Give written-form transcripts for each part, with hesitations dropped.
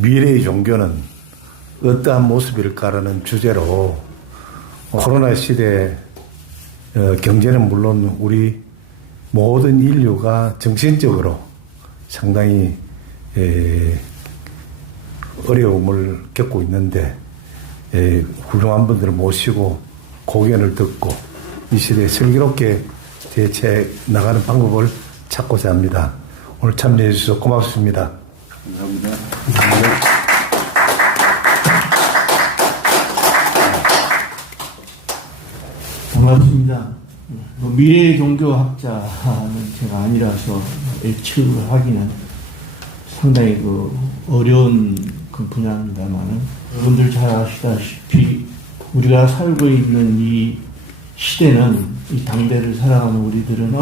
미래의 종교는 어떠한 모습일까라는 주제로 코로나 시대 경제는 물론 우리 모든 인류가 정신적으로 상당히 어려움을 겪고 있는데 훌륭한 분들을 모시고 고견을 듣고 이 시대에 슬기롭게 대처해 나가는 방법을 찾고자 합니다. 오늘 참여해 주셔서 고맙습니다. 감사합니다. 반갑습니다. 미래의 종교학자는 제가 아니라서 예측을 하기는 상당히 어려운 분야입니다만은 여러분들 잘 아시다시피 우리가 살고 있는 이 시대는 이 당대를 살아가는 우리들은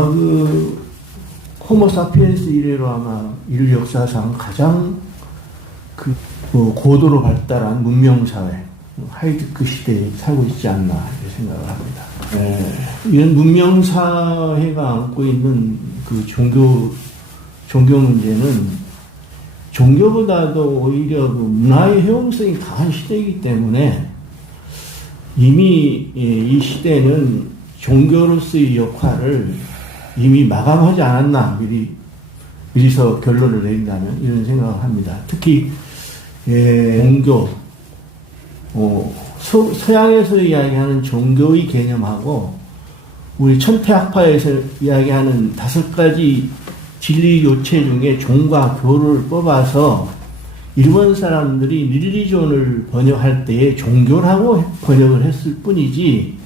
호모사피엔스 이래로 아마 인류 역사상 가장 고도로 발달한 문명사회, 하이테크 시대에 살고 있지 않나 이렇게 생각을 합니다. 이런 문명사회가 안고 있는 종교 문제는 종교보다도 오히려 문화의 효용성이 강한 시대이기 때문에 이미 이 시대는 종교로서의 역할을 이미 마감하지 않았나 미리서 결론을 내린다면 이런 생각을 합니다. 특히 종교 서양에서 이야기하는 종교의 개념하고 우리 천태학파에서 이야기하는 5가지 진리 요체 중에 종과 교를 뽑아서 일본 사람들이 릴리존을 번역할 때에 종교라고 번역을 했을 뿐이지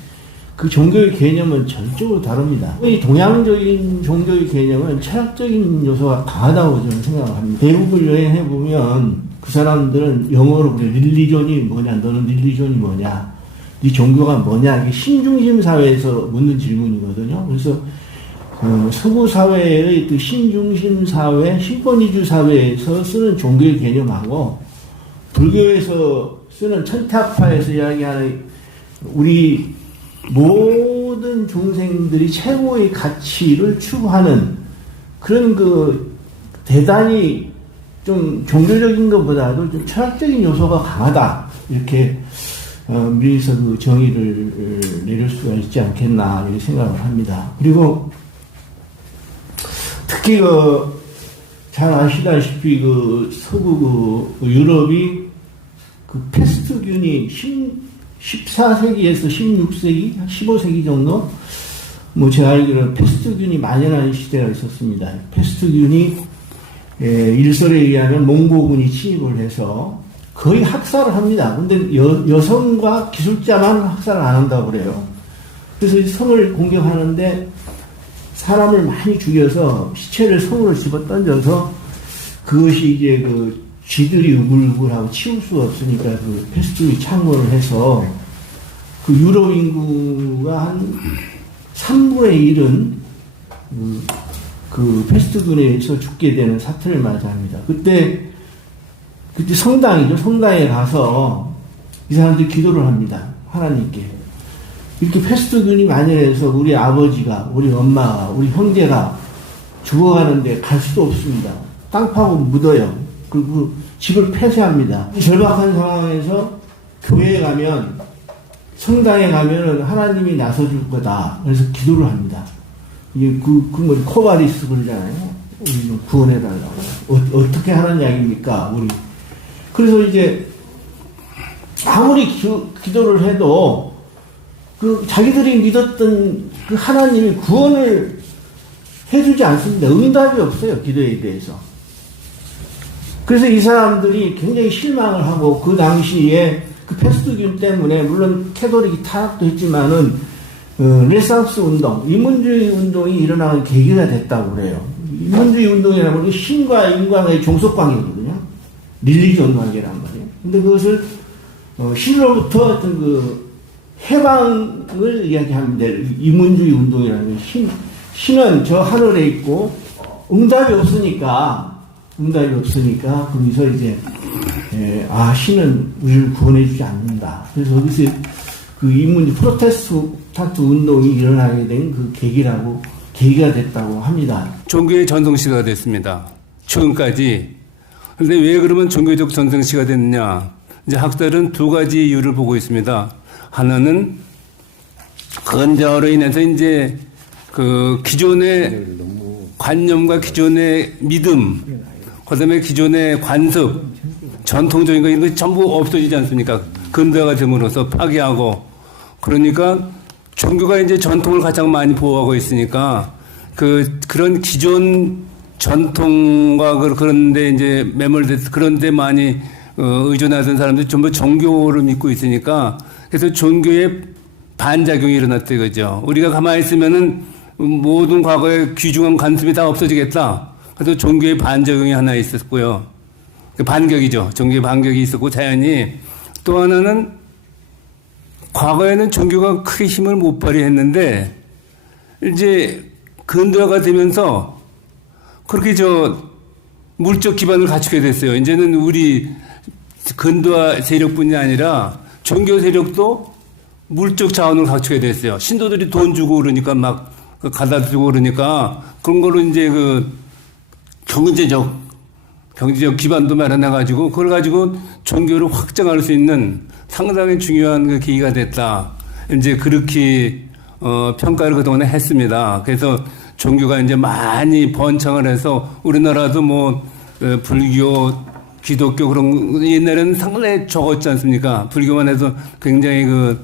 그 종교의 개념은 전적으로 다릅니다. 이 동양적인 종교의 개념은 철학적인 요소가 강하다고 저는 생각을 합니다. 대국을 여행해보면 그 사람들은 영어로 그래. 릴리존이 뭐냐? 너는 릴리존이 뭐냐? 네 종교가 뭐냐? 이게 신중심 사회에서 묻는 질문이거든요. 그래서 서구 사회의 신중심 사회, 신권위주 사회에서 쓰는 종교의 개념하고 불교에서 쓰는 천태학파에서 이야기하는 우리 모든 중생들이 최고의 가치를 추구하는 그런 대단히 좀 종교적인 것보다도 좀 철학적인 요소가 강하다. 이렇게 미리서 정의를 내릴 수가 있지 않겠나 이렇게 생각을 합니다. 그리고 특히 잘 아시다시피 서구 유럽이 패스트균이 14세기에서 16세기, 15세기 정도 제가 알기로는 패스트균이 만연한 시대가 있었습니다. 패스트균이 일설에 의하면 몽고군이 침입을 해서 거의 학살을 합니다. 근데 여성과 기술자만 학살을 안 한다고 그래요. 그래서 성을 공격하는데 사람을 많이 죽여서 시체를 성으로 집어 던져서 그것이 이제 쥐들이 우글우글하고 치울 수가 없으니까 패스트균이 창궐을 해서 유럽 인구가 한 3분의 1은 패스트균에 의해서 죽게 되는 사태를 맞이합니다. 그때 성당이죠. 성당에 가서 이 사람들이 기도를 합니다. 하나님께. 이렇게 패스트균이 만연해서 우리 아버지가, 우리 엄마가, 우리 형제가 죽어가는데 갈 수도 없습니다. 땅 파고 묻어요. 그리고 집을 폐쇄합니다. 이 절박한 상황에서 교회에 가면, 성당에 가면은 하나님이 나서줄 거다. 그래서 기도를 합니다. 이게 코바리스 그러잖아요. 우리 좀 구원해달라고. 어떻게 하는 이야기입니까? 그래서 이제 아무리 기도를 해도 자기들이 믿었던 하나님이 구원을 해주지 않습니다. 응답이 없어요. 기도에 대해서. 그래서 이 사람들이 굉장히 실망을 하고 그 당시에 패스트균 때문에 물론 캐톨릭이 타락도 했지만은 르네상스 운동, 인문주의 운동이 일어나는 계기가 됐다고 그래요. 인문주의 운동이라는 건 신과 인과의 종속관계거든요. 릴리존 관계란 말이에요. 근데 그것을 신으로부터 어떤 해방을 이야기합니다. 인문주의 운동이라는 건 신은 저 하늘에 있고 응답이 없으니까 거기서 이제 신은 우리를 구원해주지 않는다. 그래서 거기서 프로테스탄트 운동이 일어나게 된 계기가 됐다고 합니다. 종교의 전성시대가 됐습니다. 지금까지 그런데 왜 그러면 종교적 전성시가 됐느냐? 이제 학자들은 두 가지 이유를 보고 있습니다. 하나는 근대화로 인해서 이제 그 기존의 관념과 기존의 믿음, 그다음에 기존의 관습, 전통적인 거 이런 거 전부 없어지지 않습니까? 근대화가 됨으로써 파괴하고 그러니까 종교가 이제 전통을 가장 많이 보호하고 있으니까 그런 기존 전통과 그런데 이제 매몰돼서 그런데 많이 의존하던 사람들이 전부 종교를 믿고 있으니까 그래서 종교의 반작용이 일어났다 이거죠. 우리가 가만히 있으면은 모든 과거의 귀중한 관습이 다 없어지겠다. 그래서 종교의 반작용이 하나 있었고요. 반격이죠. 종교의 반격이 있었고 자연히 또 하나는 과거에는 종교가 크게 힘을 못 발휘했는데 이제 근대화가 되면서 그렇게 물적 기반을 갖추게 됐어요. 이제는 우리 근대화 세력뿐이 아니라 종교 세력도 물적 자원을 갖추게 됐어요. 신도들이 돈 주고 그러니까 막 가다 주고 그러니까 그런 걸로 이제 경제적 기반도 마련해가지고 그걸 가지고 종교를 확장할 수 있는 상당히 중요한 그 계기가 됐다. 이제 그렇게 평가를 그동안에 했습니다. 그래서 종교가 이제 많이 번창을 해서 우리나라도 불교, 기독교 그런 옛날에는 상당히 적었지 않습니까? 불교만 해도 굉장히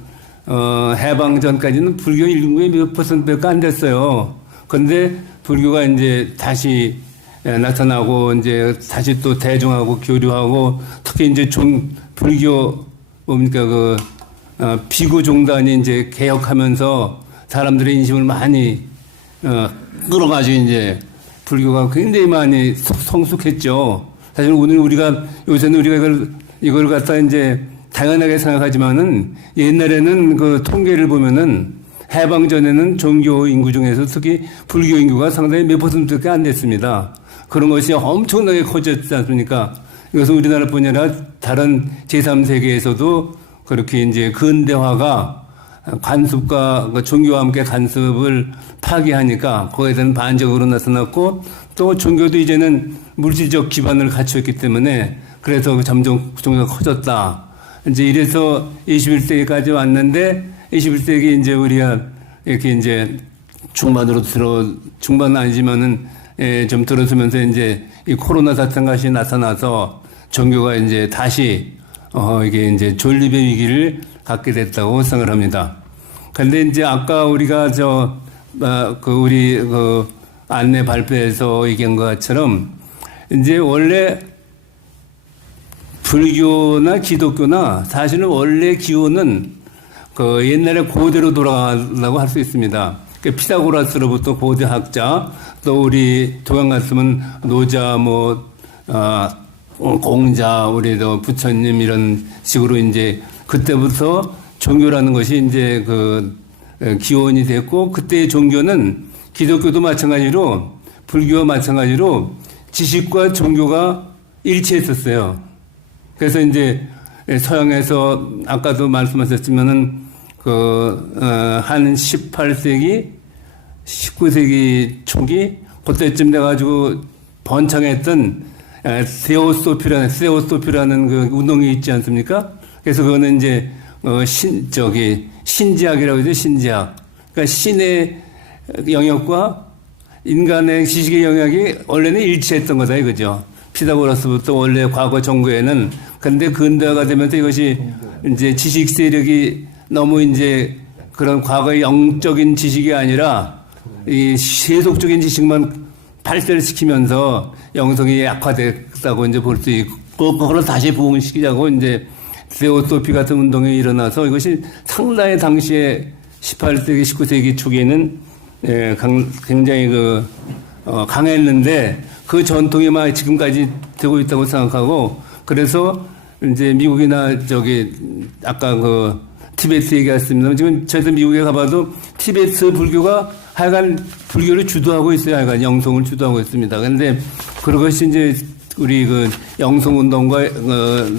해방 전까지는 불교 인구의 몇 %밖에 안 됐어요. 그런데 불교가 이제 다시 나타나고 이제 다시 또 대중하고 교류하고 특히 이제 불교 비구 종단이 이제 개혁하면서 사람들의 인심을 많이 끌어가지고 이제 불교가 굉장히 많이 성숙했죠. 사실 오늘 요새는 우리가 이걸 갖다 이제 당연하게 생각하지만은 옛날에는 그 통계를 보면은 해방 전에는 종교 인구 중에서 특히 불교 인구가 상당히 몇 %밖에 안 됐습니다. 그런 것이 엄청나게 커졌지 않습니까? 이것은 우리나라뿐이 아니라 다른 제3세계에서도 그렇게 이제 근대화가 관습과 종교와 함께 관습을 파괴하니까 거기에 대한 반적으로 나타났고 또 종교도 이제는 물질적 기반을 갖추었기 때문에 그래서 점점 종교가 커졌다. 이제 이래서 21세기까지 왔는데 21세기 이제 우리가 이렇게 이제 중반은 아니지만은 좀 들어서면서 이제 이 코로나 사태 같이 나타나서 종교가 이제 다시 이게 이제 존립의 위기를 갖게 됐다고 생각을 합니다. 그런데 이제 아까 우리가 우리 안내 발표에서 얘기한 것처럼 이제 원래 불교나 기독교나 사실은 원래 기원은 옛날에 고대로 돌아가려고 할 수 있습니다. 피타고라스로부터 고대 학자, 또 우리 동양 갔으면 노자, 공자, 우리도 부처님 이런 식으로 이제 그때부터 종교라는 것이 이제 기원이 됐고 그때의 종교는 기독교도 마찬가지로 불교와 마찬가지로 지식과 종교가 일치했었어요. 그래서 이제 서양에서 아까도 말씀하셨지만은 한 18세기, 19세기 초기 그때쯤 돼가지고 번창했던 세오소피라는 그 운동이 있지 않습니까? 그래서 그거는 이제 신지학이라고 하죠. 신지학. 그러니까 신의 영역과 인간의 지식의 영역이 원래는 일치했던 거다 이거죠. 피타고라스부터 원래 과거 종교에는 근데 근대화가 되면서 이것이 이제 지식 세력이 너무 이제 그런 과거의 영적인 지식이 아니라 이 세속적인 지식만 발달시키면서 영성이 약화됐다고 이제 볼 수 있고 그걸 다시 부흥시키자고 이제 세오소피 같은 운동이 일어나서 이것이 상당히 당시에 18세기, 19세기 초기에는 굉장히 강했는데 그 전통이 막 지금까지 되고 있다고 생각하고 그래서 이제 미국이나 아까 티베트 얘기했습니다. 지금 저희도 미국에 가봐도 티베트 불교가 하여간 불교를 주도하고 있어요. 하여간 영성을 주도하고 있습니다. 그런데 그것이 이제 우리 영성 운동과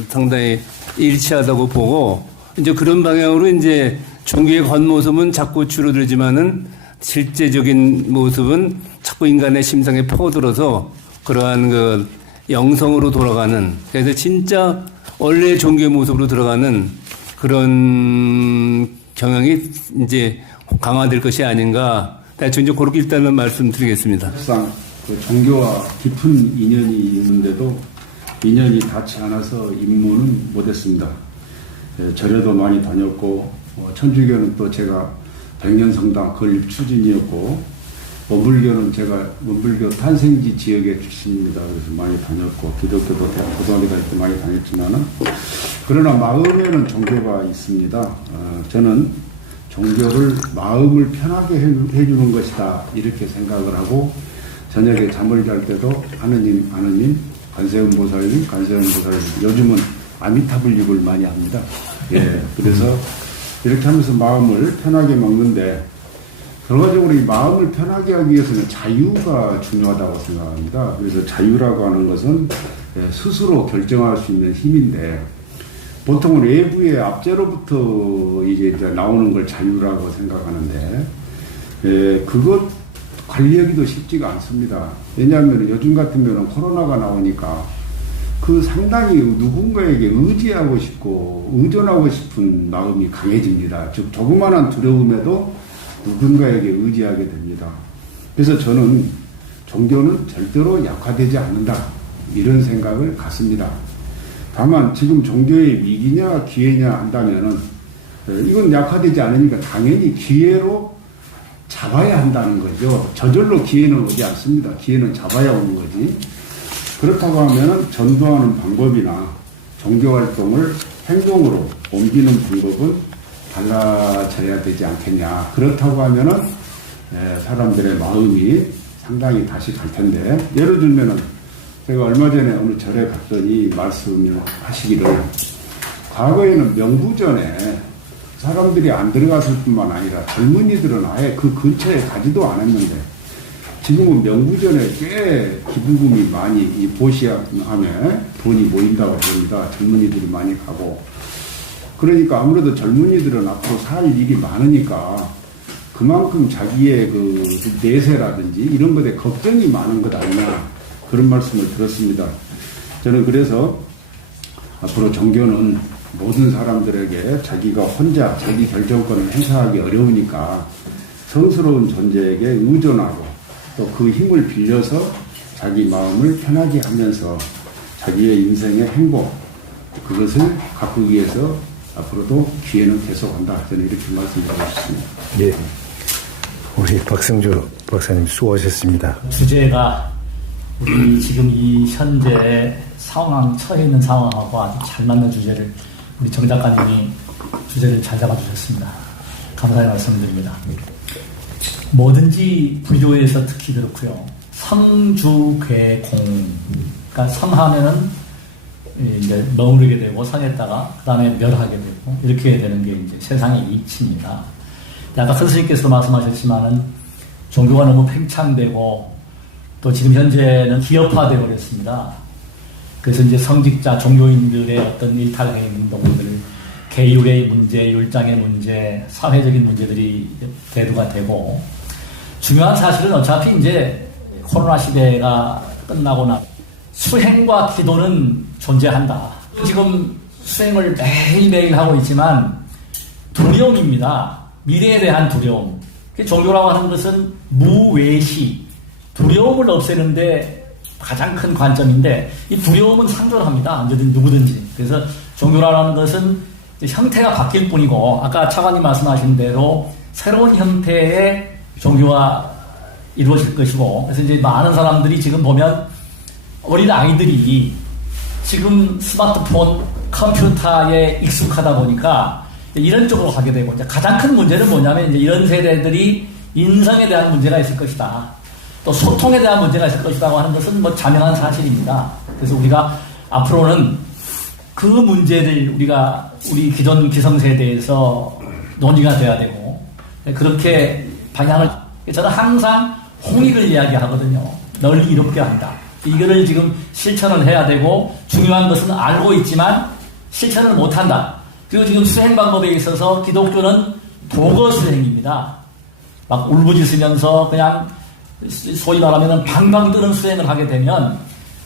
상당히 일치하다고 보고 이제 그런 방향으로 이제 종교의 겉모습은 자꾸 줄어들지만은 실제적인 모습은 자꾸 인간의 심성에 파고들어서 그러한 영성으로 돌아가는, 그래서 진짜 원래 종교의 모습으로 들어가는 그런 경향이 이제 강화될 것이 아닌가. 대충 이제 그렇게 일단은 말씀드리겠습니다. 사실상 그 종교와 깊은 인연이 있는데도 인연이 닿지 않아서 입문은 못했습니다. 절에도 많이 다녔고, 천주교는 또 제가 백년성당 건립 추진이었고, 원불교는 제가 원불교 탄생지 지역의 출신입니다. 그래서 많이 다녔고, 기독교도 고등학교 다닐 때 많이 다녔지만은, 그러나 마음에는 종교가 있습니다. 저는 종교를 마음을 편하게 해주는 것이다, 이렇게 생각을 하고, 저녁에 잠을 잘 때도 하느님, 관세음보살님, 요즘은 아미타불립을 많이 합니다. 예, 그래서 이렇게 하면서 마음을 편하게 먹는데, 결과적으로 이 마음을 편하게 하기 위해서는 자유가 중요하다고 생각합니다. 그래서 자유라고 하는 것은 스스로 결정할 수 있는 힘인데, 보통은 외부의 압제로부터 이제 나오는 걸 자유라고 생각하는데, 그것 관리하기도 쉽지가 않습니다. 왜냐하면 요즘 같으면 코로나가 나오니까 그 상당히 누군가에게 의지하고 싶고 의존하고 싶은 마음이 강해집니다. 즉 조그마한 두려움에도 누군가에게 의지하게 됩니다. 그래서 저는 종교는 절대로 약화되지 않는다, 이런 생각을 갖습니다. 다만 지금 종교의 위기냐 기회냐 한다면은 이건 약화되지 않으니까 당연히 기회로 잡아야 한다는 거죠. 저절로 기회는 오지 않습니다. 기회는 잡아야 오는 거지. 그렇다고 하면은 전도하는 방법이나 종교활동을 행동으로 옮기는 방법은 달라져야 되지 않겠냐. 그렇다고 하면은 사람들의 마음이 상당히 다시 갈 텐데, 예를 들면은 제가 얼마 전에 어느 절에 갔더니 말씀을 하시기를, 과거에는 명부전에 사람들이 안 들어갔을 뿐만 아니라 젊은이들은 아예 그 근처에 가지도 않았는데, 지금은 명부전에 꽤 기부금이 많이, 이 보시함에 돈이 모인다고 합니다. 젊은이들이 많이 가고. 그러니까 아무래도 젊은이들은 앞으로 살 일이 많으니까 그만큼 자기의 그 내세라든지 이런 것에 걱정이 많은 것 아니냐, 그런 말씀을 들었습니다. 저는 그래서 앞으로 종교는 모든 사람들에게 자기가 혼자 자기 결정권을 행사하기 어려우니까 성스러운 존재에게 의존하고 또 그 힘을 빌려서 자기 마음을 편하게 하면서 자기의 인생의 행복, 그것을 가꾸기 위해서 앞으로도 기회는 계속한다, 저는 이렇게 말씀드리고 싶습니다. 예. 우리 박성주 박사님 수고하셨습니다. 주제가 우리 지금 이 현재 상황, 처해 있는 상황하고 아주 잘 맞는 주제를 우리 정 작가님이 주제를 잘 잡아주셨습니다. 감사의 말씀드립니다. 뭐든지 불교에서 특히 그렇고요. 성주괴공, 그러니까 성하면은 이제 머무르게 되고 성했다가 그 다음에 멸하게 되고 이렇게 되는 게 이제 세상의 이치입니다. 아까 큰 스님께서 말씀하셨지만은 종교가 너무 팽창되고 또 지금 현재는 기업화되고 그랬습니다. 그래서 이제 성직자 종교인들의 어떤 일탈 행동들, 계율의 문제, 율장의 문제, 사회적인 문제들이 대두가 되고, 중요한 사실은 어차피 이제 코로나 시대가 끝나고 나 수행과 기도는 존재한다. 지금 수행을 매일매일 하고 있지만 두려움입니다. 미래에 대한 두려움. 종교라고 하는 것은 무외시, 두려움을 없애는데 가장 큰 관점인데, 이 두려움은 상존합니다. 언제든 누구든지. 그래서 종교라는 것은 형태가 바뀔 뿐이고, 아까 차관님 말씀하신 대로 새로운 형태의 종교가 이루어질 것이고, 그래서 이제 많은 사람들이 지금 보면 어린 아이들이 지금 스마트폰, 컴퓨터에 익숙하다 보니까 이런 쪽으로 가게 되고, 이제 가장 큰 문제는 뭐냐면 이제 이런 세대들이 인성에 대한 문제가 있을 것이다. 또 소통에 대한 문제가 있을 것이라고 하는 것은 뭐 자명한 사실입니다. 그래서 우리가 앞으로는 그 문제를 우리 기존 기성세대에서 논의가 돼야 되고, 그렇게 방향을, 저는 항상 홍익을 이야기하거든요. 널리 이롭게 한다. 이거를 지금 실천을 해야 되고, 중요한 것은 알고 있지만 실천을 못한다. 그리고 지금 수행 방법에 있어서 기독교는 도거 수행입니다. 막 울부짖으면서 그냥 소위 말하면 방방 뜨는 수행을 하게 되면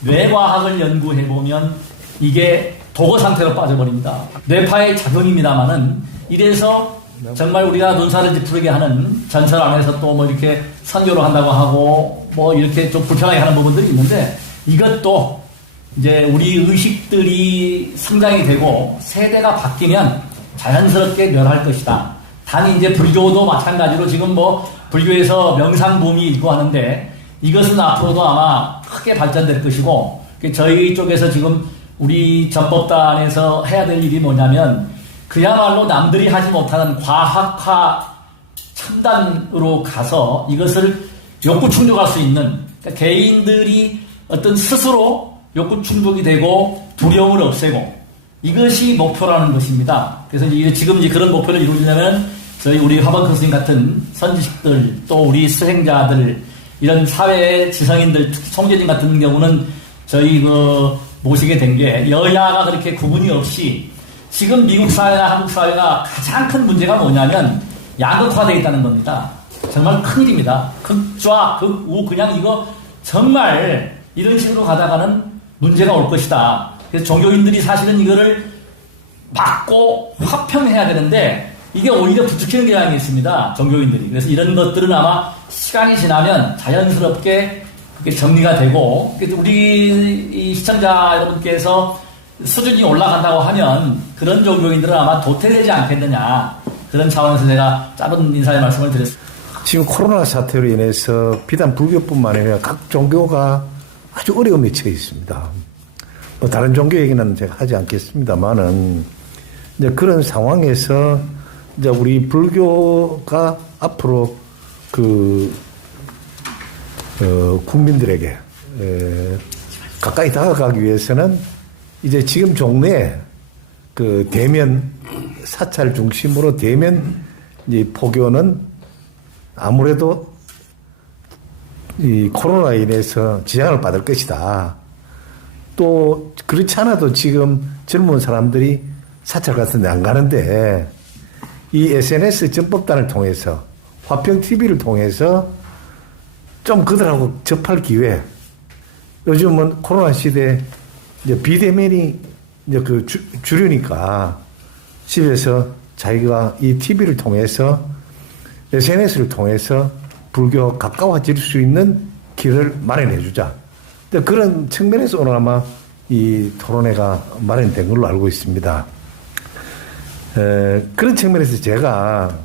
뇌과학을 연구해보면 이게 도거 상태로 빠져버립니다. 뇌파의 작용입니다만은 이래서 정말 우리가 눈살을 찌푸리게 하는 전철 안에서 또 뭐 이렇게 선교를 한다고 하고 뭐 이렇게 좀 불편하게 하는 부분들이 있는데 이것도 이제 우리 의식들이 성장이 되고 세대가 바뀌면 자연스럽게 멸할 것이다. 단 이제 불교도 마찬가지로 지금 뭐 불교에서 명상붐이 있고 하는데 이것은 앞으로도 아마 크게 발전될 것이고 저희 쪽에서 지금 우리 전법단에서 해야 될 일이 뭐냐면 그야말로 남들이 하지 못하는 과학화 첨단으로 가서 이것을 욕구 충족할 수 있는 그러니까 개인들이 어떤 스스로 욕구 충족이 되고 두려움을 없애고 이것이 목표라는 것입니다. 그래서 이제 지금 이제 그런 목표를 이루려면 저희 우리 화방큰 스님 같은 선지식들 또 우리 수행자들 이런 사회의 지성인들 특히 총재님 같은 경우는 저희 모시게 된 게 여야가 그렇게 구분이 없이 지금 미국 사회나 한국 사회가 가장 큰 문제가 뭐냐면 양극화되어 있다는 겁니다. 정말 큰일입니다. 극좌, 극우 그냥 이거 정말 이런 식으로 가다가는 문제가 올 것이다. 그래서 종교인들이 사실은 이거를 막고 화평해야 되는데 이게 오히려 부추기는 경향이 있습니다. 종교인들이. 그래서 이런 것들은 아마 시간이 지나면 자연스럽게 그게 정리가 되고 우리 이 시청자 여러분께서 수준이 올라간다고 하면 그런 종교인들은 아마 도태되지 않겠느냐 그런 차원에서 제가 짧은 인사의 말씀을 드렸습니다. 지금 코로나 사태로 인해서 비단 불교뿐만 아니라 각 종교가 아주 어려움에 처해 있습니다. 뭐 다른 종교 얘기는 제가 하지 않겠습니다만은 이제 그런 상황에서 이제 우리 불교가 앞으로 국민들에게 가까이 다가가기 위해서는 이제 지금 종래에 대면 사찰 중심으로 대면 이제 포교는 아무래도 이 코로나로 인해서 지장을 받을 것이다. 또 그렇지 않아도 지금 젊은 사람들이 사찰 같은 데 안 가는데 이 SNS 전법단을 통해서 화평TV를 통해서 좀 그들하고 접할 기회. 요즘은 코로나 시대에 이제 비대면이 이제 주류니까 집에서 자기가 이 TV를 통해서 SNS를 통해서 불교 가까워질 수 있는 길을 마련해 주자. 그런 측면에서 오늘 아마 이 토론회가 마련된 걸로 알고 있습니다. 그런 측면에서 제가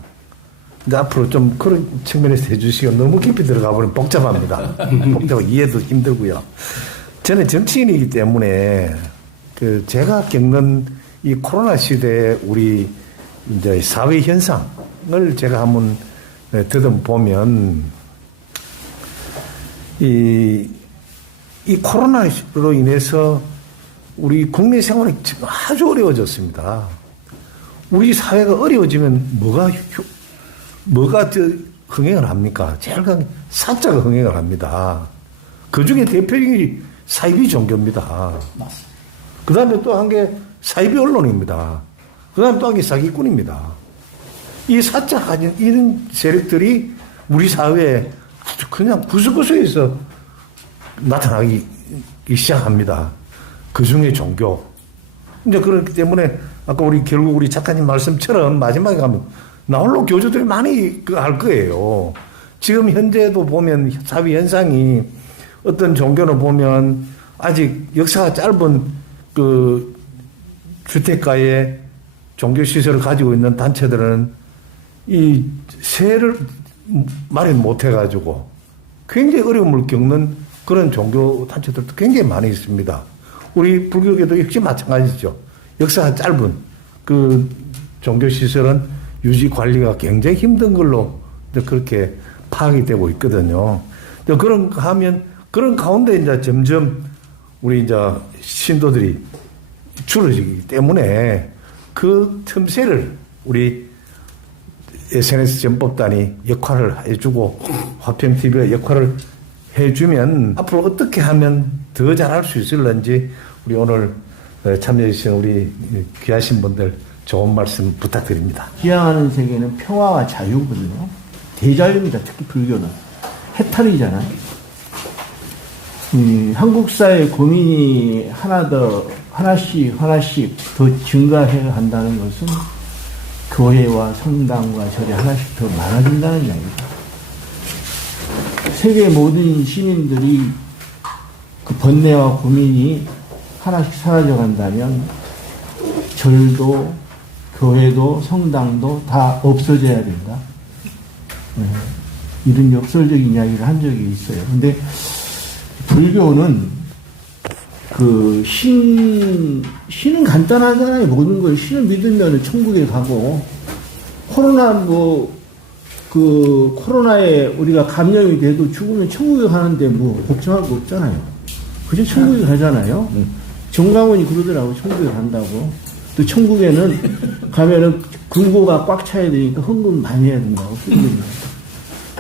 이제 앞으로 좀 그런 측면에서 해주시면 너무 깊이 들어가 버리면 복잡합니다. 복잡하고 이해도 힘들고요. 저는 정치인이기 때문에 제가 겪는 이 코로나 시대에 우리 이제 사회 현상을 제가 한번 들어보면 이 코로나로 인해서 우리 국민 생활이 지금 아주 어려워졌습니다. 우리 사회가 어려워지면 뭐가 흥행을 합니까? 제일 사자가 흥행을 합니다. 그 중에 대표적인 사이비 종교입니다. 그 다음에 또 한 게 사이비 언론입니다. 그 다음에 또 한 게 사기꾼입니다. 이 사자 가진 이런 세력들이 우리 사회에 아주 그냥 구석구석에서 나타나기 시작합니다. 그 중에 종교. 이제 그렇기 때문에 아까 결국 우리 작가님 말씀처럼 마지막에 가면 나홀로 교주들이 많이 할 거예요. 지금 현재도 보면 사회 현상이 어떤 종교를 보면 아직 역사가 짧은 주택가에 종교시설을 가지고 있는 단체들은 이 세를 마련 못 해가지고 굉장히 어려움을 겪는 그런 종교 단체들도 굉장히 많이 있습니다. 우리 불교계도 역시 마찬가지죠. 역사가 짧은 종교시설은 유지 관리가 굉장히 힘든 걸로 그렇게 파악이 되고 있거든요. 그런 가운데 이제 점점 우리 이제 신도들이 줄어지기 때문에 그 틈새를 우리 SNS 전법단이 역할을 해주고 화평TV가 역할을 해주면 앞으로 어떻게 하면 더 잘할 수 있을런지 우리 오늘 참여해주신 우리 귀하신 분들 좋은 말씀 부탁드립니다. 지향하는 세계는 평화와 자유거든요. 대자유입니다. 특히 불교는. 해탈이잖아요. 한국 사회 고민이 하나씩 더 증가해 간다는 것은 교회와 성당과 절이 하나씩 더 많아진다는 이야기입니다. 세계 모든 시민들이 그 번뇌와 고민이 하나씩 사라져 간다면 절도, 교회도, 성당도 다 없어져야 된다. 이런 역설적인 이야기를 한 적이 있어요. 근데 불교는 신은 간단하잖아요. 모든 걸 신을 믿으면 천국에 가고, 코로나에 우리가 감염이 돼도 죽으면 천국에 가는데 뭐 걱정할 거 없잖아요. 그저 천국에 가잖아요. 정강원이 그러더라고, 천국에 간다고. 또 천국에는 가면은 금고가 꽉 차야 되니까 헌금 많이 해야 된다고.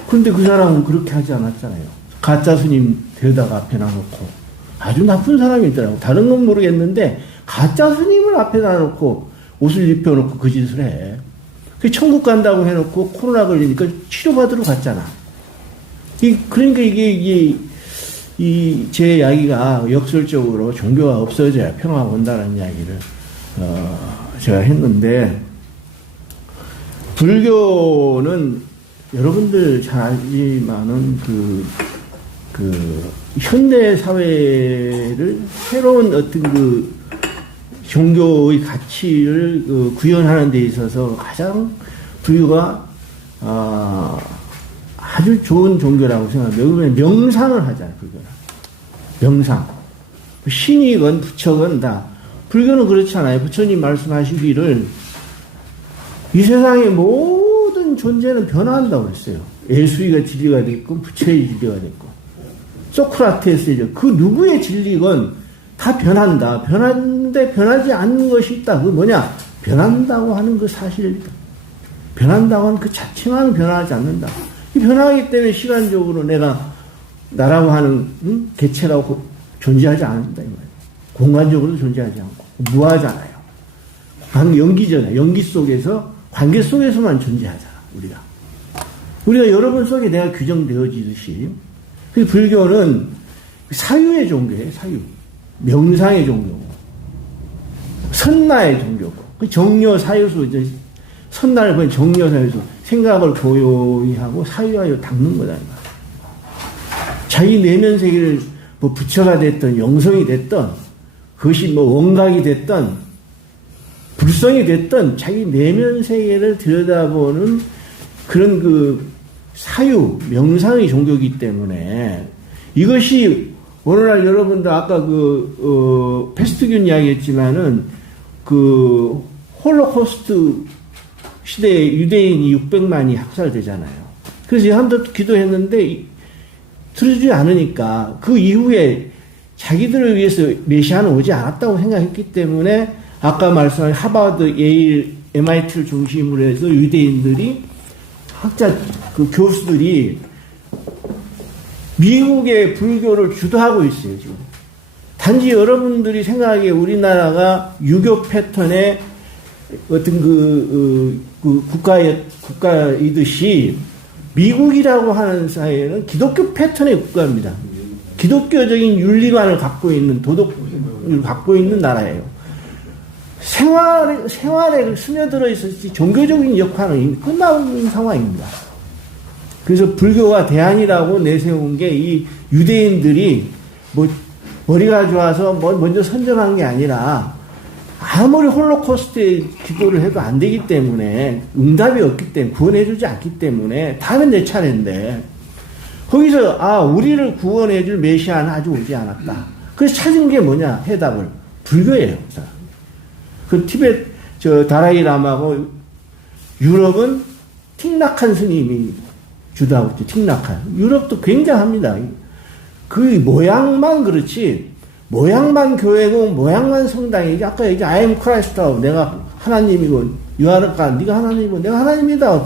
근데 그 사람은 그렇게 하지 않았잖아요. 가짜 스님 데려다가 앞에 놔놓고. 아주 나쁜 사람이 있더라고. 다른 건 모르겠는데, 가짜 스님을 앞에 놔놓고 옷을 입혀놓고 그 짓을 해. 그 천국 간다고 해놓고 코로나 걸리니까 치료받으러 갔잖아. 그러니까 이게 제 이야기가 역설적으로 종교가 없어져야 평화가 온다는 이야기를, 제가 했는데, 불교는 여러분들 잘 알지만은 현대 사회를 새로운 어떤 종교의 가치를 구현하는 데 있어서 가장 불교가 아주 좋은 종교라고 생각합니다. 왜냐하면 명상을 하잖아요, 불교는. 명상. 신이건 부처건 다. 불교는 그렇잖아요. 부처님 말씀하시기를 이 세상의 모든 존재는 변화한다고 했어요. 예수이가 진리가 됐고 부처의 진리가 됐고. 소크라테스죠. 그 누구의 진리건 다 변한다. 변하는데 변하지 않는 것이 있다. 그게 뭐냐? 변한다고 하는 그 사실이다. 변한다고 하는 그 자체만 변하지 않는다. 이 변하기 때문에 시간적으로 나라고 하는 개체라고 존재하지 않는다. 이 말이에요. 공간적으로도 존재하지 않고 무하잖아요. 연기잖아요. 연기 속에서 관계 속에서만 존재하잖아. 우리가 여러분 속에 내가 규정되어지듯이. 그 불교는 사유의 종교예요. 사유. 명상의 종교고, 선나의 종교고, 그 정려 사유수, 이제 선나를 보면 정려 사유수, 생각을 고요히 하고 사유하여 닦는 거다. 자기 내면 세계를 뭐 부처가 됐든 영성이 됐든 그것이 뭐 원각이 됐든 불성이 됐든 자기 내면 세계를 들여다보는 그런 사유, 명상의 종교이기 때문에 이것이 오늘날 여러분들 아까 패스트균 이야기했지만은 홀로코스트 시대에 유대인이 600만이 학살되잖아요. 그래서 한번 기도했는데 들어주지 않으니까 그 이후에 자기들을 위해서 메시아는 오지 않았다고 생각했기 때문에 아까 말씀한 하버드, 예일, MIT를 중심으로 해서 유대인들이 교수들이 미국의 불교를 주도하고 있어요, 지금. 단지 여러분들이 생각하기에 우리나라가 유교 패턴의 어떤 국가이듯이 미국이라고 하는 사회는 기독교 패턴의 국가입니다. 기독교적인 윤리관을 갖고 있는 도덕을 갖고 있는 나라예요. 생활에 스며들어 있었지 종교적인 역할은 이미 끝나온 상황입니다. 그래서 불교가 대안이라고 내세운 게 이 유대인들이 머리가 좋아서 먼저 선전한 게 아니라 아무리 홀로코스트에 기도를 해도 안 되기 때문에 응답이 없기 때문에 구원해주지 않기 때문에 다음엔 내 차례인데 거기서 우리를 구원해줄 메시아는 아직 오지 않았다. 그래서 찾은 게 뭐냐 해답을 불교예요. 그 티베트 다라이 라마고 유럽은 틱낙한 스님이 주도하고 있죠. 틱낙한 유럽도 굉장합니다. 그 모양만 그렇지 모양만 교회고 모양만 성당이지. 아까 얘기 I am Christ라고 내가 하나님이고 유아르까 네가 하나님이고 내가 하나님이다.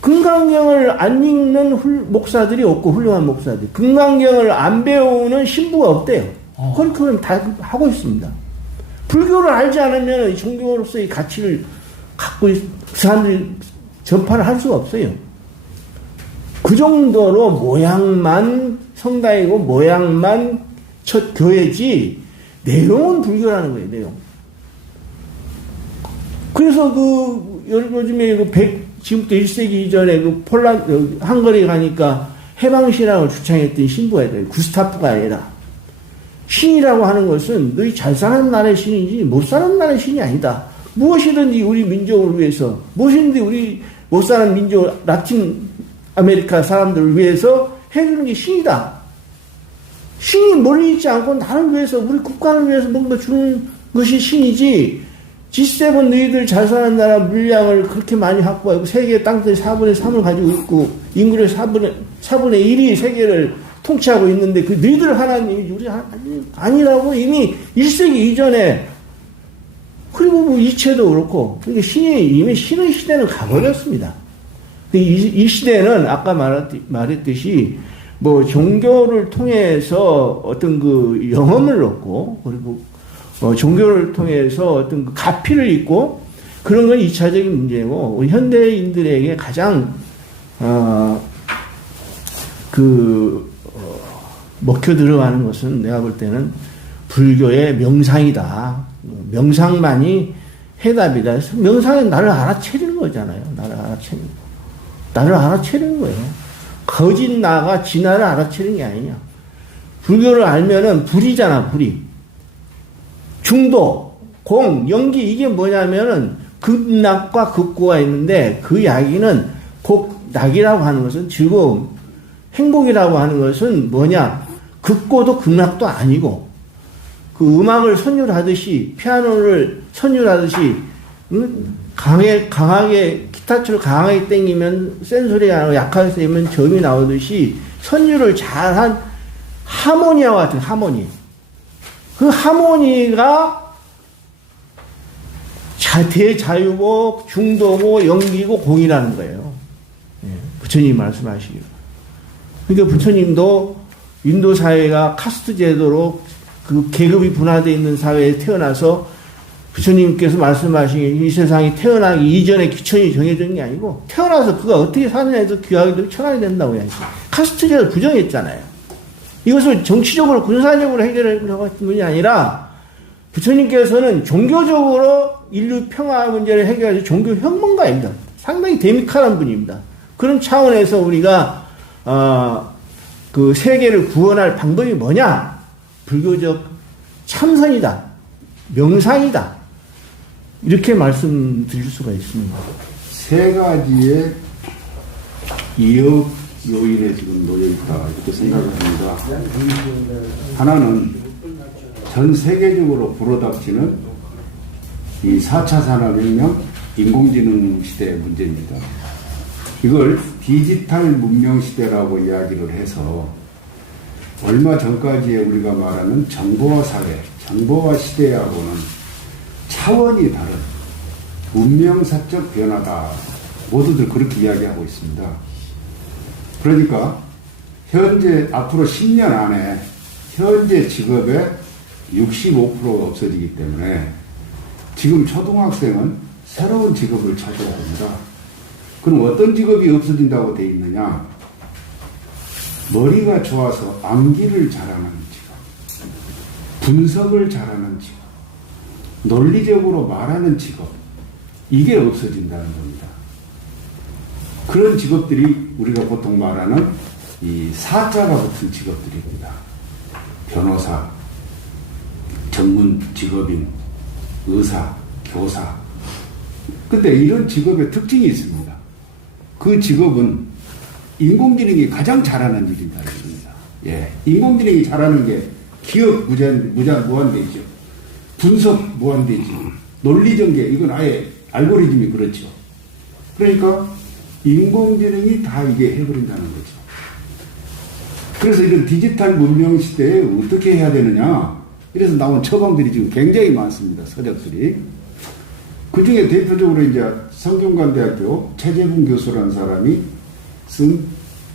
금강경을 안 읽는 목사들이 없고 훌륭한 목사들 금강경을 안 배우는 신부가 없대요. 그럼 다 하고 있습니다. 불교를 알지 않으면 종교로서의 가치를 갖고 사람들이 전파를 할 수가 없어요. 그 정도로 모양만 성당이고 모양만 첫 교회지 내용은 불교라는 거예요. 내용. 그래서 요즘에 지금부터 1세기 이전에 한거리 가니까 해방신앙을 주창했던 신부가 있다. 구스타프가 아니라. 신이라고 하는 것은 너희 잘 사는 나라의 신이지 못 사는 나라의 신이 아니다. 무엇이든지 우리 민족을 위해서, 무엇이든지 우리 못 사는 민족, 라틴 아메리카 사람들을 위해서 해주는 게 신이다. 신이 멀리 있지 않고 나를 위해서, 우리 국가를 위해서 뭔가 주는 것이 신이지, G7 너희들 잘 사는 나라 물량을 그렇게 많이 확보하고 세계 땅들이 4분의 3을 가지고 있고 인구의 4분의 1이 세계를 통치하고 있는데 그 너희들 하나님이 우리 아니라고 이미 1세기 이전에, 그리고 뭐 이체도 그렇고, 그러니까 이미 신의 시대는 가버렸습니다. 이 시대는 아까 말했듯이 뭐 종교를 통해서 어떤 그 영험을 얻고, 그리고 종교를 통해서 어떤 그 가피를 입고, 그런 건 2차적인 문제고, 우리 현대인들에게 가장 먹혀 들어가는 것은 내가 볼 때는 불교의 명상이다. 명상만이 해답이다. 명상은 나를 알아채리는 거잖아요. 나를 알아채리는 거예요. 거짓 나가 진화를 알아채리는 게 아니냐. 불교를 알면은 불이잖아, 불이. 중도, 공, 연기, 이게 뭐냐면은 극락과 극고가 있는데 그 이야기는 낙이라고 하는 것은 즐거움, 행복이라고 하는 것은 뭐냐? 극고도 극락도 아니고, 그 음악을 선율하듯이, 피아노를 선율하듯이, 강하게, 기타처럼 강하게 땡기면 센 소리가 나고 약하게 땡기면 저음이 나오듯이 선율을 잘한 하모니아와 같은 하모니. 그 하모니가 대자유고, 중도고, 연기고, 공이라는 거예요. 부처님이 말씀하시기로. 그러니까 부처님도 인도 사회가 카스트 제도로 그 계급이 분화되어 있는 사회에 태어나서 부처님께서 말씀하신 이 세상이 태어나기 이전에 기천이 정해진 게 아니고 태어나서 그가 어떻게 사느냐에 서 귀하게 천하게 된다고 해야지. 카스트 제도 부정했잖아요. 이것을 정치적으로 군사적으로 해결하려고 했던 분이 아니라 부처님께서는 종교적으로 인류 평화 문제를 해결하는 종교 혁명가입니다. 상당히 데미칼한 분입니다. 그런 차원에서 우리가 그 세계를 구원할 방법이 뭐냐? 불교적 참선이다. 명상이다. 이렇게 말씀드릴 수가 있습니다. 세 가지의 이역 요인에 지금 놓여있다 이렇게 생각을 합니다. 하나는 전 세계적으로 불어닥치는 이 4차 산업혁명 인공지능 시대의 문제입니다. 이걸 디지털 문명 시대라고 이야기를 해서 얼마 전까지에 우리가 말하는 정보화 사회, 정보화 시대하고는 차원이 다른 문명사적 변화다. 모두들 그렇게 이야기하고 있습니다. 그러니까 현재 앞으로 10년 안에 현재 직업의 65%가 없어지기 때문에 지금 초등학생은 새로운 직업을 찾아야 됩니다. 그럼 어떤 직업이 없어진다고 돼 있느냐? 머리가 좋아서 암기를 잘하는 직업, 분석을 잘하는 직업, 논리적으로 말하는 직업, 이게 없어진다는 겁니다. 그런 직업들이 우리가 보통 말하는 이 사자가 붙은 직업들입니다. 변호사, 전문 직업인, 의사, 교사. 근데 이런 직업의 특징이 있습니다. 그 직업은 인공지능이 가장 잘하는 일이다. 예, 인공지능이 잘하는 게 기억 무한대죠. 분석 무한대죠. 논리전개, 이건 아예 알고리즘이 그렇죠. 그러니까 인공지능이 다 이게 해버린다는 거죠. 그래서 이런 디지털 문명 시대에 어떻게 해야 되느냐. 이래서 나온 처방들이 지금 굉장히 많습니다. 서적들이. 그 중에 대표적으로 이제 성균관대학교 최재분 교수라는 사람이 쓴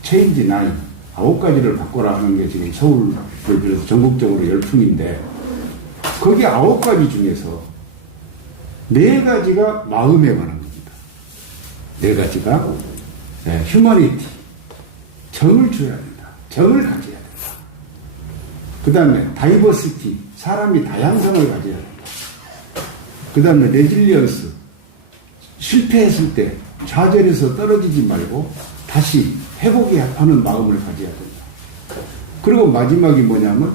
체인지 9, 9가지를 바꿔라 하는 게 지금 서울을 비롯해서 전국적으로 열풍인데, 거기 9가지 중에서 4가지가 마음에 관한 겁니다. 4가지가 휴머니티, 정을 줘야 된다. 정을 가져야 된다. 그 다음에 다이버시티, 사람이 다양성을 가져야 된다. 그 다음에 레질리언스, 실패했을 때 좌절해서 떨어지지 말고 다시 회복하는 마음을 가져야 된다. 그리고 마지막이 뭐냐면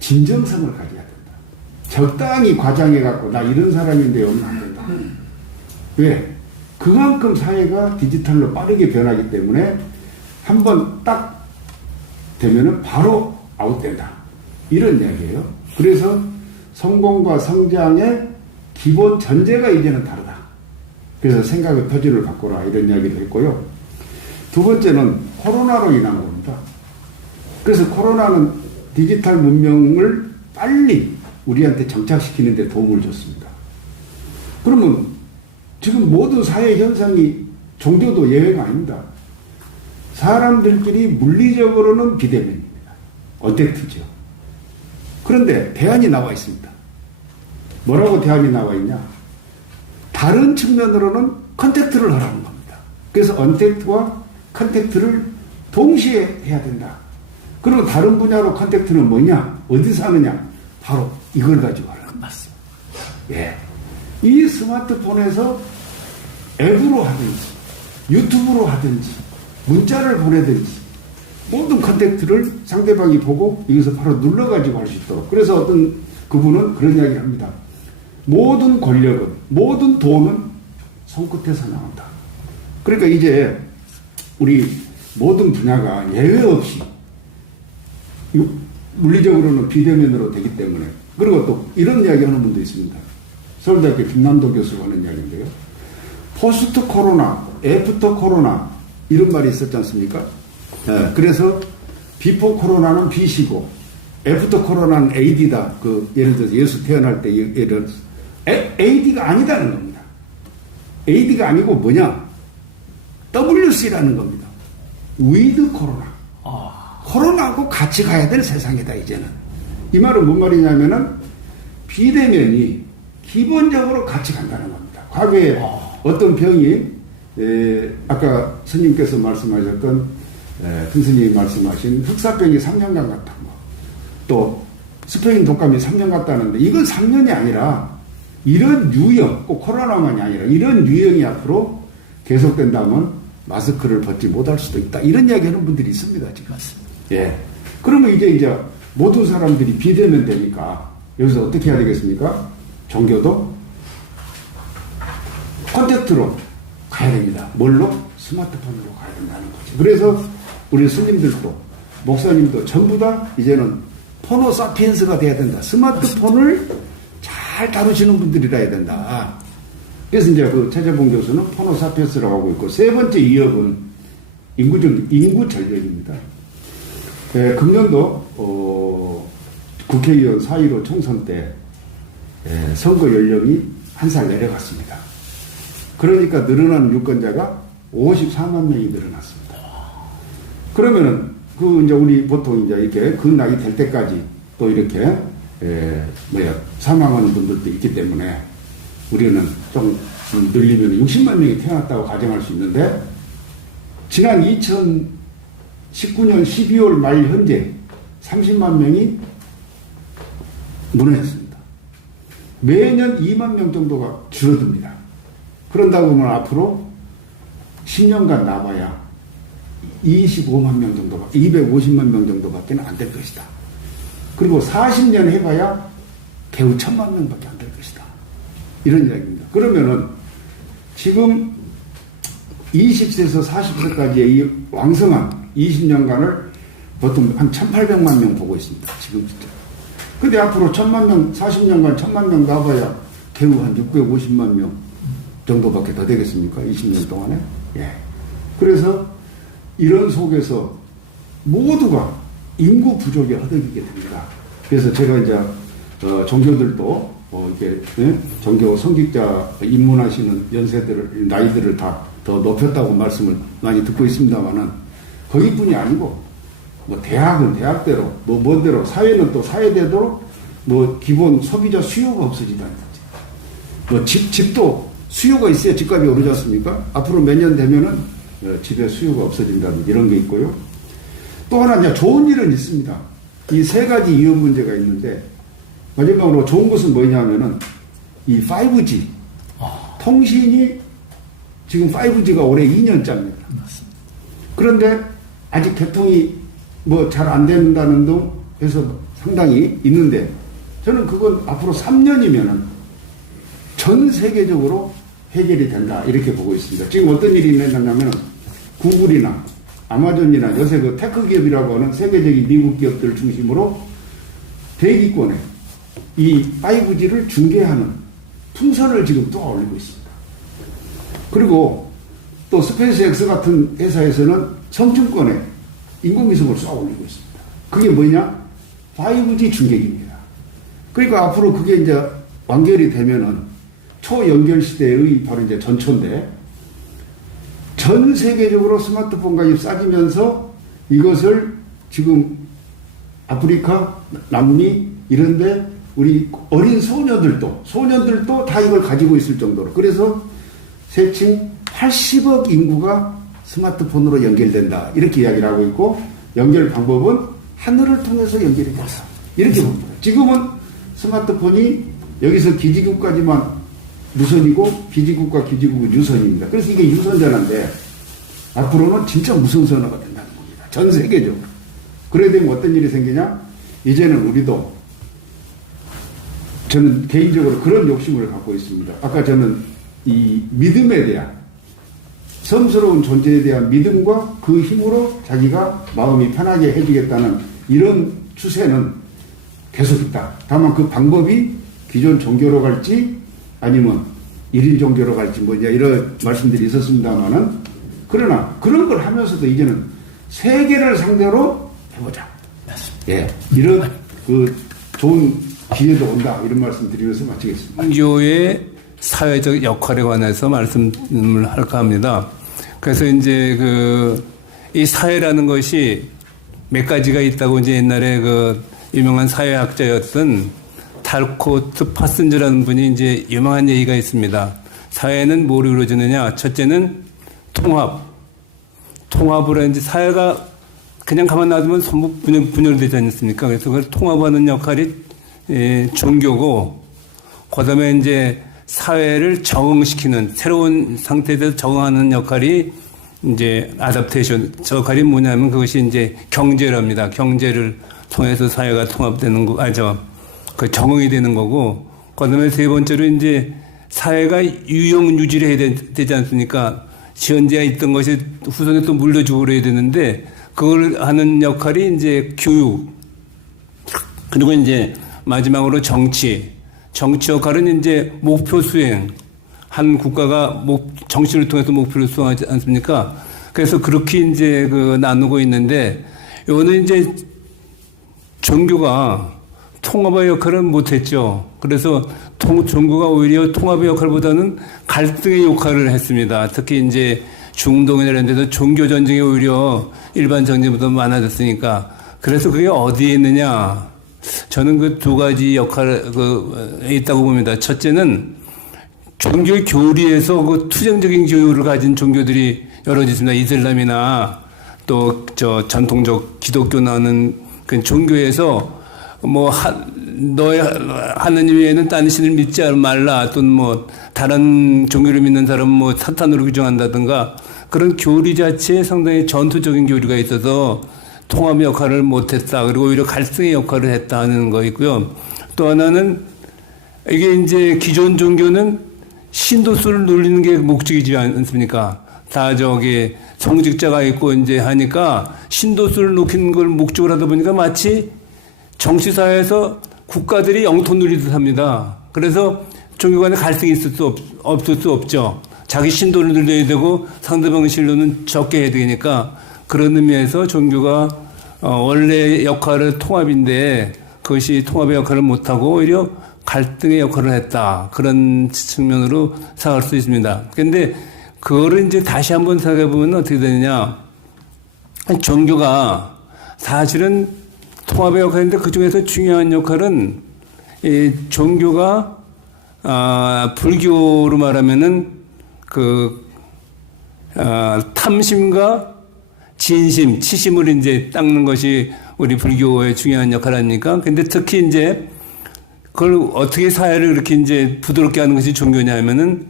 진정성을 가져야 된다. 적당히 과장해갖고 나 이런 사람인데 오면 안 된다. 왜? 그만큼 사회가 디지털로 빠르게 변하기 때문에 한번 딱 되면은 바로 아웃된다. 이런 이야기예요. 그래서 성공과 성장의 기본 전제가 이제는 다르다. 그래서 생각의 표준을 바꾸라 이런 이야기를 했고요. 두 번째는 코로나로 인한 겁니다. 그래서 코로나는 디지털 문명을 빨리 우리한테 정착시키는 데 도움을 줬습니다. 그러면 지금 모든 사회 현상이 종교도 예외가 아닙니다. 사람들끼리 물리적으로는 비대면입니다. 언택트죠. 그런데 대안이 나와 있습니다. 뭐라고 대안이 나와 있냐? 다른 측면으로는 컨택트를 하라는 겁니다. 그래서 언택트와 컨택트를 동시에 해야 된다. 그리고 다른 분야로 컨택트는 뭐냐? 어디서 하느냐? 바로 이걸 가지고 하라는 겁니다. 맞습니다. 예. 이 스마트폰에서 앱으로 하든지 유튜브로 하든지 문자를 보내든지 모든 컨택트를 상대방이 보고 여기서 바로 눌러가지고 할 수 있도록. 그래서 어떤 그분은 그런 이야기를 합니다. 모든 권력은, 모든 돈은 손끝에서 나온다. 그러니까 이제 우리 모든 분야가 예외 없이 물리적으로는 비대면으로 되기 때문에. 그리고 또 이런 이야기 하는 분도 있습니다. 서울대학교 김남도 교수가 하는 이야기인데요. 포스트 코로나, 애프터 코로나 이런 말이 있었지 않습니까? 네, 그래서 비포 코로나는 B시고 애프터 코로나는 AD다. 예를 들어서 예수 태어날 때 예를 들어서 AD가 아니다는 겁니다. AD가 아니고 뭐냐? WC라는 겁니다. 위드 코로나. 코로나하고 같이 가야 될 세상이다 이제는. 이 말은 뭔 말이냐면은 비대면이 기본적으로 같이 간다는 겁니다. 과거에 어떤 병이 아까 스님께서 말씀하셨던 큰 스님이 말씀하신 흑사병이 3년간 갔다. 또 스페인 독감이 3년 갔다는데 이건 3년이 아니라 이런 유형, 꼭 코로나만이 아니라 이런 유형이 앞으로 계속된다면 마스크를 벗지 못할 수도 있다. 이런 이야기 하는 분들이 있습니다, 지금. 맞습니다. 예. 그러면 이제 모든 사람들이 비대면 되니까 여기서 어떻게 해야 되겠습니까? 종교도 콘택트로 가야 됩니다. 뭘로? 스마트폰으로 가야 된다는 거죠. 그래서 우리 스님들도 목사님도 전부 다 이제는 포노 사피엔스가 돼야 된다. 스마트폰을 잘 다루시는 분들이라 해야 된다. 그래서 이제 최재봉 교수는 포노 사피엔스라고 하고 있고, 세 번째 이역은 인구 전략입니다. 금년도 국회의원 4.15 총선 때 선거 연령이 한 살 내려갔습니다. 그러니까 늘어난 유권자가 54만 명이 늘어났습니다. 그러면은 이제 우리 보통 이제 이렇게 그 나이 될 때까지 또 이렇게 사망하는 분들도 있기 때문에 우리는 좀 늘리면 60만 명이 태어났다고 가정할 수 있는데, 지난 2019년 12월 말 현재 30만 명이 무너졌습니다. 매년 2만 명 정도가 줄어듭니다. 그런다고 하면 앞으로 10년간 남아야 25만 명 정도가, 250만 명 정도밖에 안 될 것이다. 그리고 40년 해봐야 겨우 1000만 명밖에 안 될 것이다. 이런 이야기입니다. 그러면은 지금 20세에서 40세까지의 이 왕성한 20년간을 보통 한 1800만 명 보고 있습니다. 지금 진짜. 근데 앞으로 1000만 명, 40년간 1000만 명 나와야 겨우 한 650만 명 정도밖에 더 되겠습니까? 20년 동안에. 예. 그래서 이런 속에서 모두가 인구 부족에 허덕이게 됩니다. 그래서 제가 이제 종교들도 이렇게 종교 성직자 입문하시는 연세들을, 나이들을 다 더 높였다고 말씀을 많이 듣고 있습니다만은 거기뿐이 아니고 대학은 대학대로 뭔대로, 사회는 또 사회대로 기본 소비자 수요가 없어지다는 거죠. 집도 수요가 있어야 집값이 오르지 않습니까? 앞으로 몇 년 되면은 집에 수요가 없어진다는 이런 게 있고요. 또 하나 이제 좋은 일은 있습니다. 이 세 가지 위험 문제가 있는데 마지막으로 좋은 것은 뭐냐면은 이 5G 통신이 지금 5G가 올해 2년짜리입니다. 그런데 아직 개통이 뭐 잘 안 된다는 등 해서 상당히 있는데 저는 그건 앞으로 3년이면은 전 세계적으로 해결이 된다 이렇게 보고 있습니다. 지금 어떤 일이 있냐면 구글이나 아마존이나 요새 그 테크 기업이라고 하는 세계적인 미국 기업들 중심으로 대기권에 이 5G를 중개하는 풍선을 지금 또 올리고 있습니다. 그리고 또 스페이스X 같은 회사에서는 선진권에 인공위성을 쏘아 올리고 있습니다. 그게 뭐냐? 5G 중계기입니다. 그러니까 앞으로 그게 이제 완결이 되면은 초연결 시대의 바로 이제 전초인데 전 세계적으로 스마트폰과 싸지면서 이것을 지금 아프리카, 남미 이런데 우리 어린 소년들도 다 이걸 가지고 있을 정도로 그래서 세층 80억 인구가 스마트폰으로 연결된다 이렇게 이야기를 하고 있고 연결 방법은 하늘을 통해서 연결이 된다 이렇게 봅니다. 지금은 스마트폰이 여기서 기지국까지만 무선이고 기지국과 기지국은 유선입니다. 그래서 이게 유선전화인데 앞으로는 진짜 무선전화가 된다는 겁니다. 전 세계적으로. 그래야 되면 어떤 일이 생기냐? 이제는 우리도 저는 개인적으로 그런 욕심을 갖고 있습니다. 아까 저는 이 믿음에 대한 섬스러운 존재에 대한 믿음과 그 힘으로 자기가 마음이 편하게 해주겠다는 이런 추세는 계속 있다. 다만 그 방법이 기존 종교로 갈지 아니면 일일 종교로 갈지 뭐냐 이런 말씀들이 있었습니다만은 그러나 그런 걸 하면서도 이제는 세계를 상대로 해보자. 예, 이런 그 좋은 기회도 온다 이런 말씀 드리면서 마치겠습니다. 종교의 사회적 역할에 관해서 말씀을 할까 합니다. 그래서 이제 이 사회라는 것이 몇 가지가 있다고 이제 옛날에 그 유명한 사회학자였던 탈코트 파슨즈라는 분이 이제 유명한 얘기가 있습니다. 사회는 뭐로 이루어지느냐? 첫째는 통합으로 이제 사회가 그냥 가만 놔두면 전부 분열되지 않습니까? 그래서 그걸 통합하는 역할이 종교고, 그 다음에 이제 사회를 적응시키는 새로운 상태에 대해서 적응하는 역할이 이제 아답테이션. 저 역할이 뭐냐면 그것이 이제 경제랍니다. 경제를 통해서 사회가 통합되는 거, 그 적응이 되는 거고, 그 다음에 세 번째로 이제 사회가 유지를 해야 되지 않습니까? 현재에 있던 것이 후손에 또 물려주고 그래야 되는데, 그걸 하는 역할이 이제 교육. 그리고 이제 마지막으로 정치 역할은 이제 목표 수행. 한 국가가 정치를 통해서 목표를 수행하지 않습니까? 그래서 그렇게 이제 나누고 있는데, 요거는 이제 종교가 통합의 역할은 못했죠. 그래서 종교가 오히려 통합의 역할보다는 갈등의 역할을 했습니다. 특히 이제 중동이나 이런 데서 종교 전쟁이 오히려 일반 전쟁보다 많아졌으니까. 그래서 그게 어디에 있느냐? 저는 그 두 가지 역할이 있다고 봅니다. 첫째는 종교 교리에서 그 투쟁적인 교육을 가진 종교들이 여러 있습니다. 이슬람이나 또 전통적 기독교 나오는 그 종교에서 너의 하느님 외에는 딴 신을 믿지 말라 또는 다른 종교를 믿는 사람은 사탄으로 규정한다든가 그런 교리 자체에 상당히 전투적인 교리가 있어서 통합의 역할을 못했다. 그리고 오히려 갈등의 역할을 했다 하는 거 있고요. 또 하나는 이게 이제 기존 종교는 신도수를 놀리는 게 목적이지 않습니까? 다 성직자가 있고 이제 하니까 신도수를 높이는 걸 목적으로 하다 보니까 마치 정치사회에서 국가들이 영토 누리듯 합니다. 그래서 종교 간에 갈등이 없을 수 없죠. 자기 신도를 늘려야 되고 상대방 신도는 적게 해야 되니까 그런 의미에서 종교가 원래 역할은 통합인데 그것이 통합의 역할을 못하고 오히려 갈등의 역할을 했다. 그런 측면으로 생각할 수 있습니다. 그런데 그거를 이제 다시 한번 생각해 보면 어떻게 되느냐. 종교가 사실은 통합의 역할인데 그 중에서 중요한 역할은 이 종교가 불교로 말하면은 탐심과 진심, 치심을 이제 닦는 것이 우리 불교의 중요한 역할 아닙니까? 근데 특히 이제 그걸 어떻게 사회를 그렇게 이제 부드럽게 하는 것이 종교냐면은,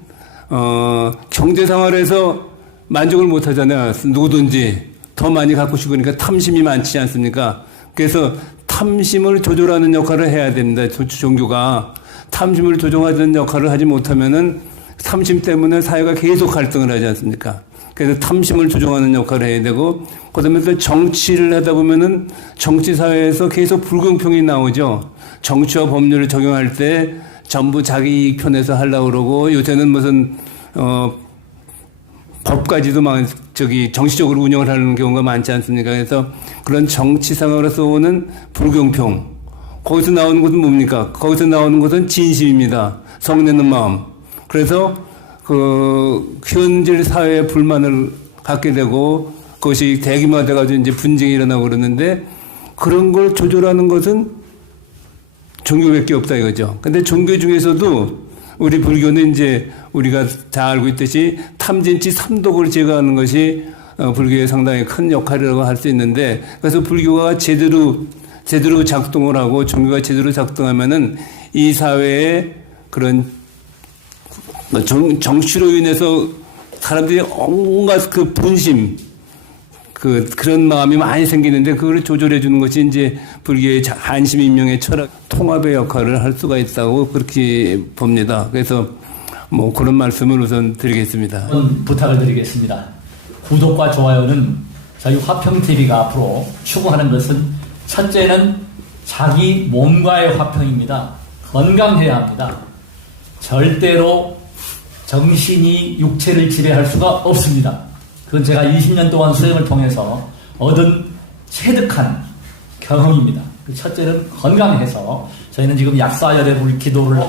경제 생활에서 만족을 못 하잖아요. 누구든지 더 많이 갖고 싶으니까 탐심이 많지 않습니까? 그래서 탐심을 조절하는 역할을 해야 됩니다. 종교가. 탐심을 조정하는 역할을 하지 못하면은 탐심 때문에 사회가 계속 갈등을 하지 않습니까? 그래서 탐심을 조정하는 역할을 해야 되고, 그 다음에 또 정치를 하다 보면은 정치 사회에서 계속 불공평이 나오죠. 정치와 법률을 적용할 때 전부 자기 편에서 하려고 그러고, 요새는 무슨, 법까지도 정치적으로 운영을 하는 경우가 많지 않습니까? 그래서 그런 정치 상황으로서 오는 불공평. 거기서 나오는 것은 뭡니까? 거기서 나오는 것은 진심입니다. 성내는 마음. 그래서 현실 사회에 불만을 갖게 되고 그것이 대규모화돼가지고 이제 분쟁이 일어나고 그러는데 그런 걸 조절하는 것은 종교밖에 없다 이거죠. 근데 종교 중에서도 우리 불교는 이제 우리가 잘 알고 있듯이 탐진치 삼독을 제거하는 것이 불교의 상당히 큰 역할이라고 할 수 있는데 그래서 불교가 제대로 작동을 하고 종교가 제대로 작동하면은 이 사회에 그런 정치로 인해서 사람들이 온갖 그 분심, 그런 마음이 많이 생기는데 그걸 조절해 주는 것이 이제 불교의 한심인명의 철학, 통합의 역할을 할 수가 있다고 그렇게 봅니다. 그래서 뭐 그런 말씀을 우선 드리겠습니다. 부탁을 드리겠습니다. 구독과 좋아요는 저희 화평TV가 앞으로 추구하는 것은 첫째는 자기 몸과의 화평입니다. 건강해야 합니다. 절대로 정신이 육체를 지배할 수가 없습니다. 그건 제가 20년 동안 수행을 통해서 얻은 체득한 경험입니다. 그 첫째는 건강해서 저희는 지금 약사열애불 기도를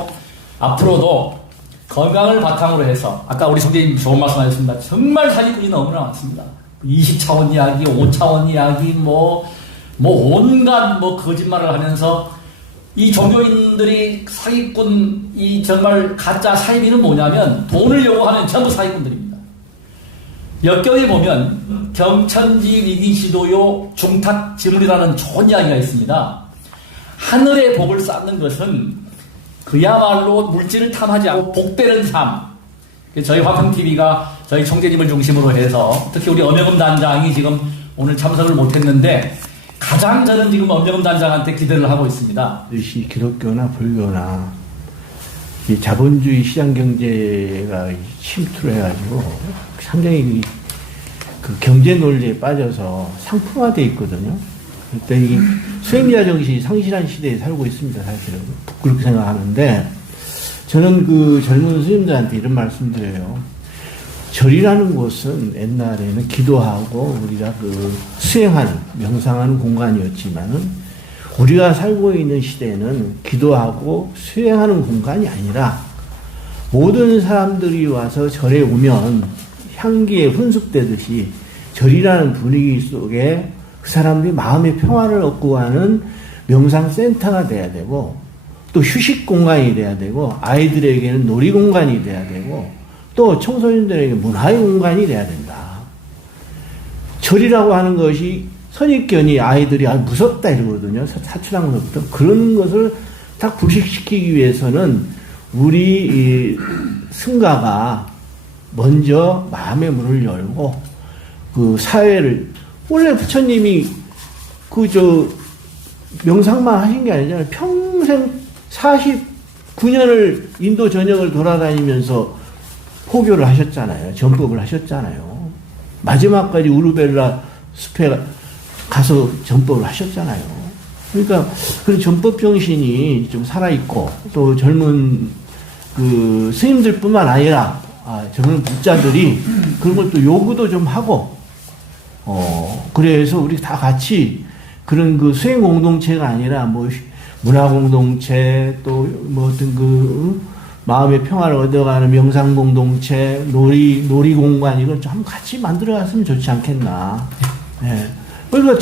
앞으로도 건강을 바탕으로 해서 아까 우리 선생님 좋은 말씀하셨습니다. 정말 사기꾼이 너무나 많습니다. 20차원 이야기, 5차원 이야기, 온갖 거짓말을 하면서 이 종교인들이 사기꾼, 이 정말 가짜 사이비는 뭐냐면 돈을 요구하면 전부 사기꾼들입니다. 역경에 보면 경천지 위기지도요 중탁지물이라는 좋은 이야기가 있습니다. 하늘의 복을 쌓는 것은 그야말로 물질을 탐하지 않고 복되는 삶. 저희 화평TV가 저희 총재님을 중심으로 해서 특히 우리 엄영음 단장이 지금 오늘 참석을 못했는데 가장 저는 지금 엄영음 단장한테 기대를 하고 있습니다. 이것이 기독교나 불교나 이 자본주의 시장 경제가 침투를 해가지고 상당히 그 경제 논리에 빠져서 상품화되어 있거든요. 그때 이 수행자 정신이 상실한 시대에 살고 있습니다. 사실은 그렇게 생각하는데 저는 그 젊은 스님들한테 이런 말씀드려요. 절이라는 곳은 옛날에는 기도하고 우리가 그 수행하는 명상하는 공간이었지만은 우리가 살고 있는 시대는 기도하고 수행하는 공간이 아니라 모든 사람들이 와서 절에 오면 향기에 훈숙되듯이 절이라는 분위기 속에 그 사람들이 마음의 평화를 얻고 가는 명상센터가 돼야 되고 또 휴식 공간이 돼야 되고 아이들에게는 놀이 공간이 돼야 되고 또 청소년들에게 문화의 공간이 돼야 된다. 절이라고 하는 것이 선입견이 아이들이 무섭다 이러거든요. 사출항로부터 그런 것을 딱 불식시키기 위해서는 우리 이 승가가 먼저 마음의 문을 열고 그 사회를 원래 부처님이 명상만 하신 게 아니잖아요. 평생 49년을 인도 전역을 돌아다니면서 포교를 하셨잖아요. 전법을 하셨잖아요. 마지막까지 우르벨라 숲에 가서 전법을 하셨잖아요. 그러니까 그런 전법 정신이 좀 살아있고 또 젊은 그 스님들뿐만 아니라 젊은 부자들이 그런 걸 또 요구도 좀 하고 그래서 우리 다 같이 그런 그 수행 공동체가 아니라 문화 공동체 또 어떤 마음의 평화를 얻어가는 명상 공동체, 놀이 공간 이걸 좀 같이 만들어갔으면 좋지 않겠나. 네. 그러니까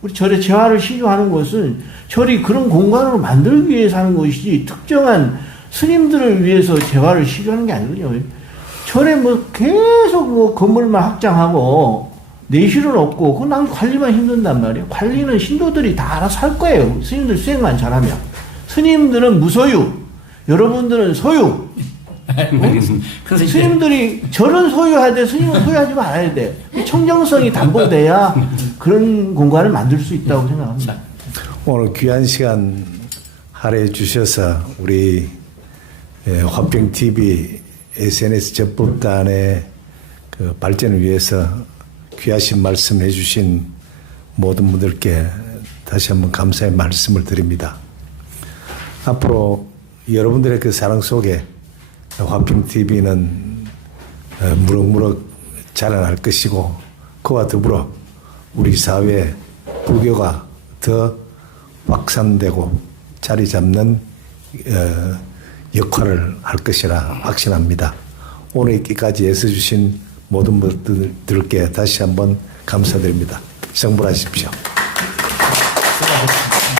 우리 절에 재화를 시주하는 것은 절이 그런 공간으로 만들기 위해서 하는 것이지 특정한 스님들을 위해서 재화를 시주하는 게 아니거든요. 절에 계속 건물만 확장하고 내실은 없고 그 난 관리만 힘든단 말이에요. 관리는 신도들이 다 알아서 할 거예요. 스님들 수행만 잘하면. 스님들은 무소유, 여러분들은 소유. 그래서 이제 스님들이 절은 소유하되 스님은 소유하지 말아야 돼. 청정성이 담보돼야 그런 공간을 만들 수 있다고 생각합니다. 오늘 귀한 시간 할애해 주셔서 우리 화평TV SNS 접법단의 그 발전을 위해서 귀하신 말씀 해주신 모든 분들께 다시 한번 감사의 말씀을 드립니다. 앞으로 여러분들의 그 사랑 속에 화평TV는 무럭무럭 자라날 것이고 그와 더불어 우리 사회에 불교가 더 확산되고 자리 잡는 역할을 할 것이라 확신합니다. 오늘 있기까지 애써주신 모든 분들께 다시 한번 감사드립니다. 성불하십시오.